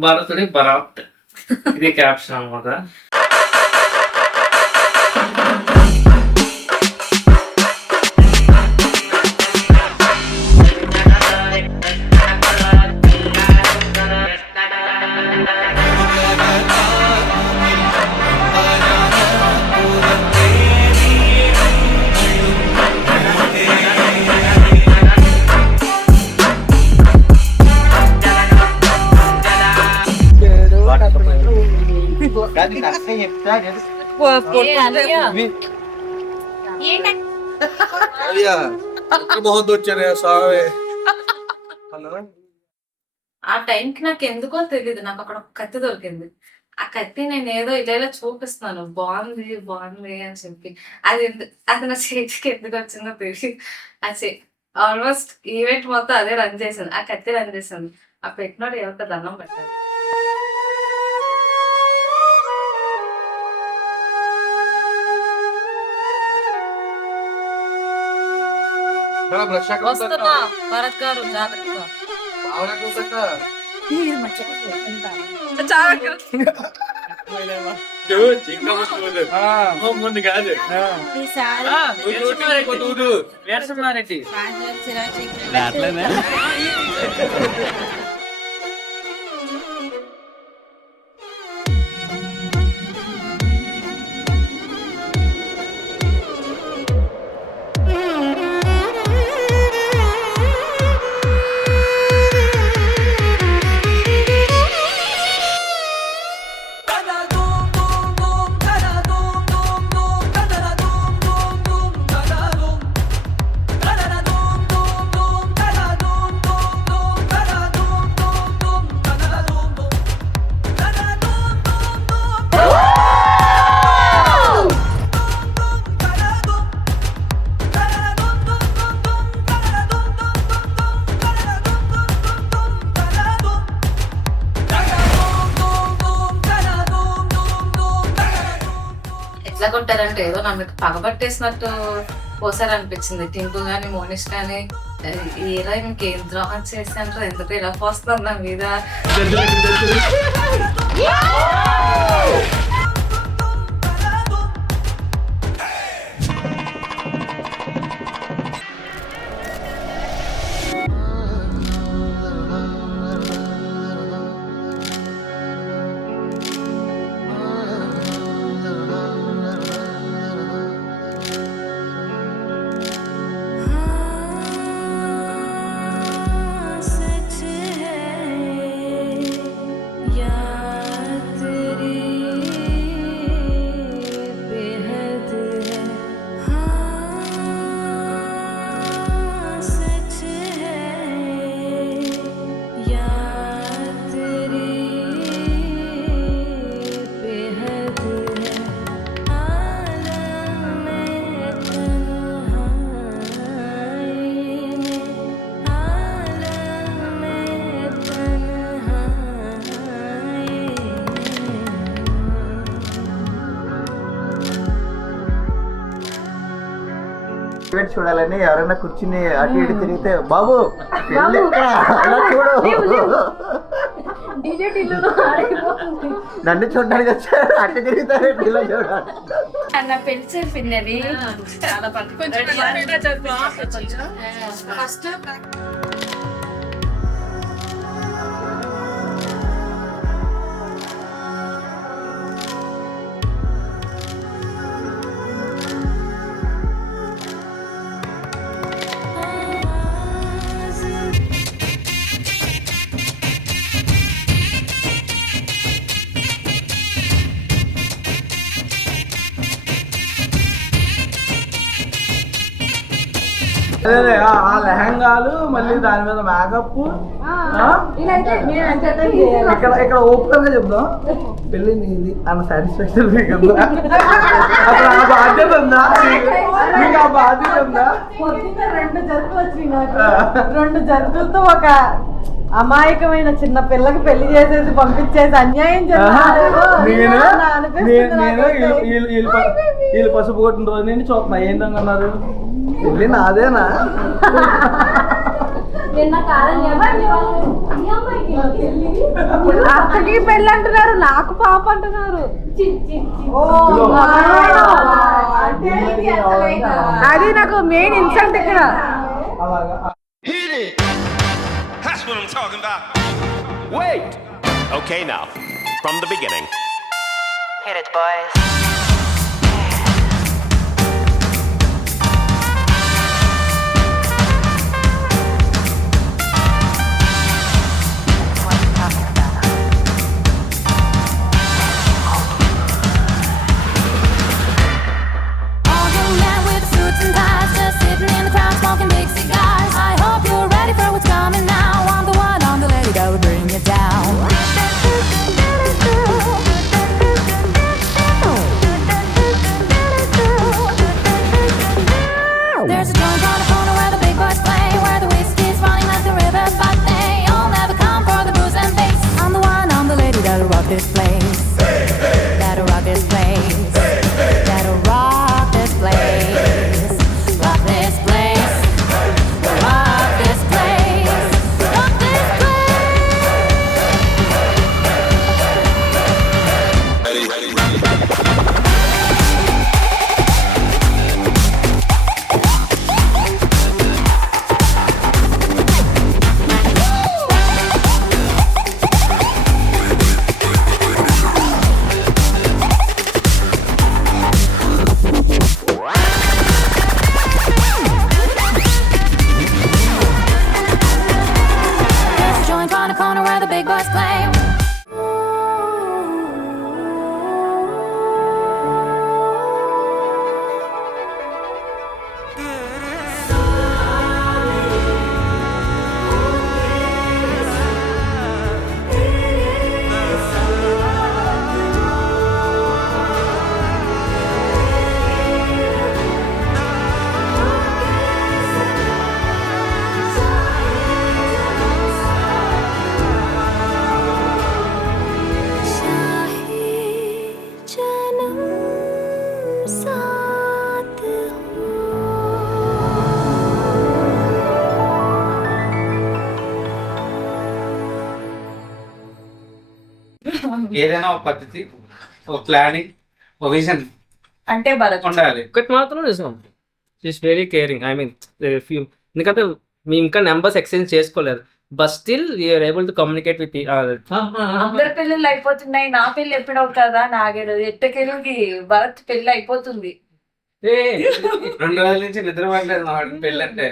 భరతుడి భరత్, ఇది క్యాప్షన్ అన్నమాట. ఆ టైంకి నాకు ఎందుకో తెలియదు, నాకు అక్కడ ఒక కత్తి దొరికింది. ఆ కత్తి నేను ఏదో ఇలా చూపిస్తున్నాను, బాగుంది బాగుంది అని చెప్పి. అది నా చేతికి ఎందుకు వచ్చిందో తెలియదు. అది ఆల్మోస్ట్ ఈవెంట్ మొత్తం అదే రన్ చేశాను, ఆ కత్తి రన్ చేశాను. ఆ పెట్టినోడు ఎవరికి దండం పెట్టాలి. వస్తున్నా భరత్ గారు, జాగ్రత్తగా. ముందు కాదు ఎట్లా కొట్టారంటే ఏదో నా మీద పగబట్టేసినట్టు పోసారు అనిపించింది. టింకు గాని మోనిష్ గాని ఇలా ఇంకేం ద్రోహం చేశాను, ఎందుకు ఇలా పోస్తున్నారు నా మీద. చూడాలని ఎవరైనా కూర్చుని అటు ఇటు తిరిగితే బాబు చూడు నన్ను చూడడానికి వచ్చారు, అటు తిరుగుతారు ఇలా చూడాలి. అన్న పెళ్లి చెప్పింది చాలా ఫస్ట్ ఆ లెహంగాలు మళ్ళీ దాని మీద మేకప్. ఇక్కడ ఓపెన్ గా చెప్దాం, పెళ్లి నీది అన్న సాటిస్ఫాక్షన్ మీకు ఉందా? అసలు ఆ బాధ్యత ఉందా మీకు? ఆ బాధ్యత ఉందా? రెండు జరుపులతో ఒక అమాయకమైన చిన్న పిల్లకి పెళ్లి చేసేసి పంపించేసి అన్యాయం వీళ్ళు పసుపు కొట్టిన రోజు నేను చూస్తున్నా ఏంటన్నారు. పెళ్లి నాదేనా? నిన్న కారణం అక్కకి పెళ్ళి అంటున్నారు, నాకు పాప అంటున్నారు. అది నాకు మెయిన్ ఇన్సల్ట్ ఇక్కడ. అలాగా That's what I'm talking about. Wait! Okay, now, from the beginning. Hit it, boys. All young men with suits and ties, just sitting in the crowd smoking big cigars. I hope you're ready for what's coming now. I'm the one, I'm the lady that will bring you down. There's a joint on the corner where the big boys play, where the whiskey's running like the rivers, but they all never come for the booze and bass. I'm the one, I'm the lady that'll rock this place. That'll rock this place. That'll rock this place. Rock this place. Rock this place. Rock this There's a joint on the corner where the big boys play. जन्म साथ ఏదైనా ఒక పద్ధతి, ఒక planning, ఒక vision అంటే భరత్ ఉండాలి. ఒకటి మాత్రం నిజం, she's very caring. I mean ఎందుకంటే మేము ఇంకా నెంబర్స్ ఎక్స్చేంజ్ చేసుకోలేదు, but still you're able to communicate with అందరి పెళ్ళిళ్ళు అయిపోతున్నాయి, నా పెళ్లి ఎప్పుడు అవుతుందా? నాగేడు ఎట్టకెలుకి భరత్ పెళ్లి అయిపోతుంది. 2 రోజుల నుంచి నిద్ర పడలేదు నా పెళ్ళంటే.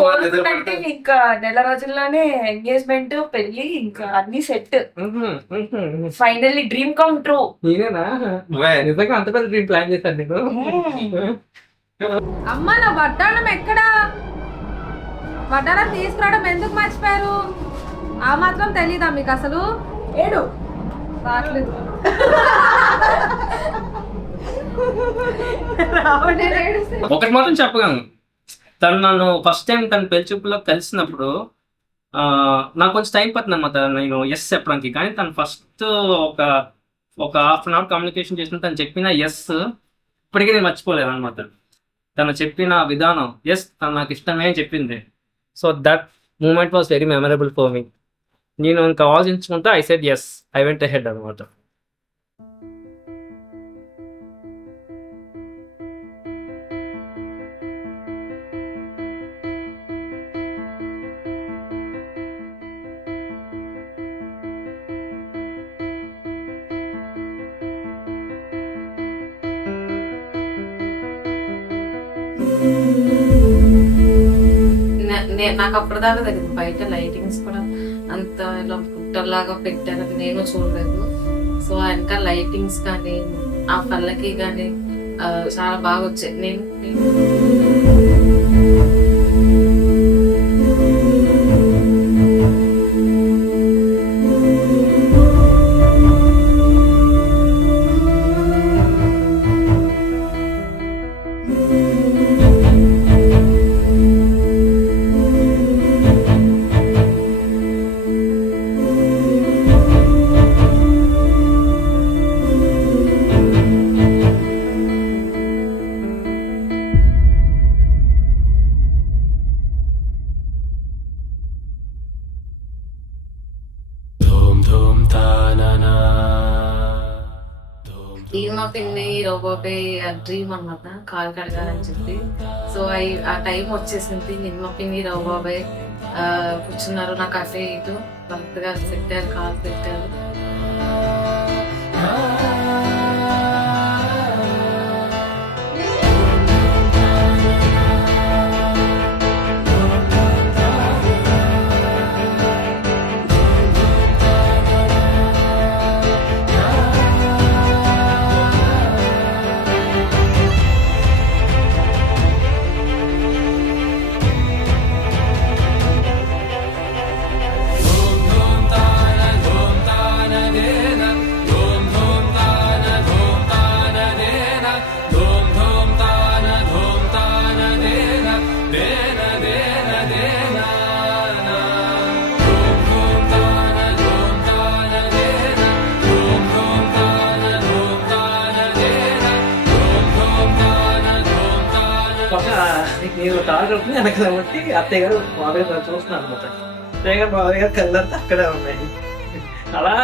కోరుకున్నట్టే ఇంకా నెల రోజుల్లోనే ఎంగేజ్మెంట్, పెళ్లి, ఇంకా అన్ని set. Finally dream come true. నేనేనా నిజంగా అంత పెద్ద డ్రీమ్ ప్లాన్ చేశాను నేను. అమ్మ నా వడ్డాణం ఎక్కడా? వడ్డాణం తీసుకురావడం ఎందుకు మర్చిపోయారు? ఆ మాత్రం తెలీదా మీకు అసలు? ఏడు రావట్లేదు. ఒకటి మాత్రం చెప్పగలను, తను నన్ను ఫస్ట్ టైం తన పెళ్లి చూపులో కలిసినప్పుడు నాకు కొంచెం టైం పట్టింది అన్నమాట నేను ఎస్ చెప్పడానికి. కానీ తను ఫస్ట్ ఒక హాఫ్ అన్ అవర్ కమ్యూనికేషన్ చేసిన తను చెప్పిన ఎస్ ఇప్పటికీ నేను మర్చిపోలేదు అనమాట. తను చెప్పిన విధానం, ఎస్ తను నాకు ఇష్టమే అని చెప్పింది. So that moment was very memorable for me. నేను ఇంకా ఆలోచించుకుంటా I said yes, I went ahead అనమాట. నాకు అప్పటిదాకా తెలియదు బయట లైటింగ్స్ కూడా అంత ఇలా పుట్టల్లాగా పెట్టారు, అది నేను చూడలేదు. సో ఇంకా లైటింగ్స్ కానీ ఆ పల్లకి కానీ చాలా బాగా వచ్చాయి. నేను ఈమ పిన్ని రోబోపే డ్రీమ్ అన్నమాట కాలు కడగాలని చెప్పి. సో ఆ టైం వచ్చేసింది. నిమ్మ పిన్ని రోబోపే కూర్చున్నారు నాకు అటే ఇటు భర్తగా పెట్టారు, కాలు పెట్టారు. నేను తాగడం వెనక కాబట్టి అత్తయ్య గారు బాబాయ్ గారు చూస్తున్నాను అనమాట. అత్తయ్య గారు బాబాయ్ గారు కళ్ళంతా అక్కడే ఉన్నాయి. అలా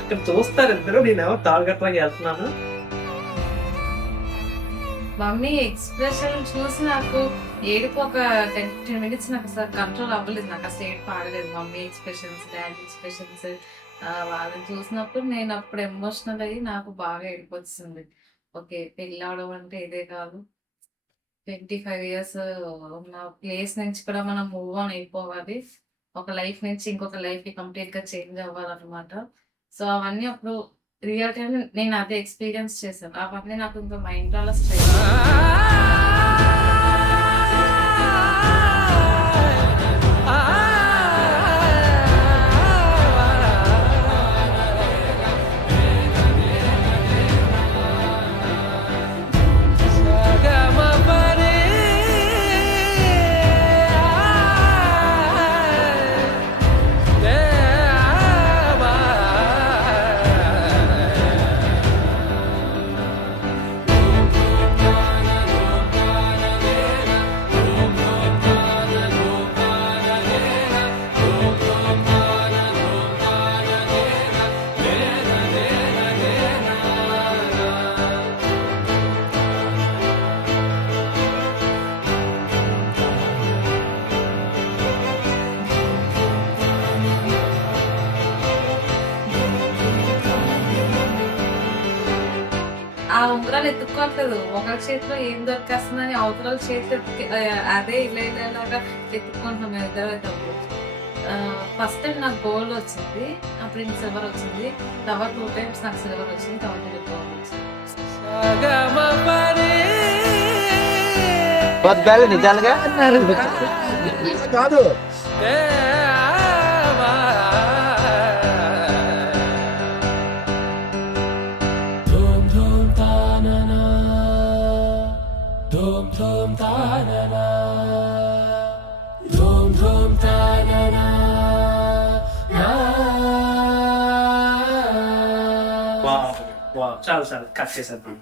అక్కడ చూస్తారు ఇద్దరు, నేనేమో తాగట్లకి వెళ్తున్నాను. మమ్మీ ఎక్స్ప్రెషన్ చూసి నాకు ఏడుపు ఒక 10-15 minutes నాకు అసలు కంట్రోల్ అవ్వలేదు. నాకు అసలు ఏడుపు ఆడలేదు. మమ్మీ ఎక్స్ప్రెషన్స్, డాడీ ఎక్స్ప్రెషన్స్ వాళ్ళని చూసినప్పుడు నేను అప్పుడు ఎమోషనల్ అయ్యి నాకు బాగా ఏడుపు వచ్చింది. ఓకే, పెళ్ళి అవడం అంటే ఇదే కాదు, 25 years ఉన్న ప్లేస్ నుంచి కూడా మనం మూవ్ ఆన్ అయిపోవాలి. ఒక లైఫ్ నుంచి ఇంకొక లైఫ్ కి కంప్లీట్ గా చేంజ్ అవ్వాలన్నమాట. సో అవన్నీ అప్పుడు రియల్ టైం నేను అదే ఎక్స్పీరియన్స్ చేశాను. అవన్నీ నాకు ఇంకా మైండ్ లో స్ట్రైక్. ఆ ఉంగరాలు ఎత్తుక్కోవట్లేదు. ఒకరి చేతిలో ఏం దొరికేస్తుందని అవతల చేతి అదే ఇలాగా ఎత్తుక్కుంటున్నాం మేము ఇద్దరు. ఫస్ట్ టైం నాకు గోల్డ్ వచ్చింది, అప్పుడు ఇంక సిల్వర్ వచ్చింది. తర్వాత 2 times నాకు సిల్వర్ వచ్చింది, తర్వాత గోల్డ్ వచ్చింది. నిజాలుగా కాదు చాలు కట్ చేశారు.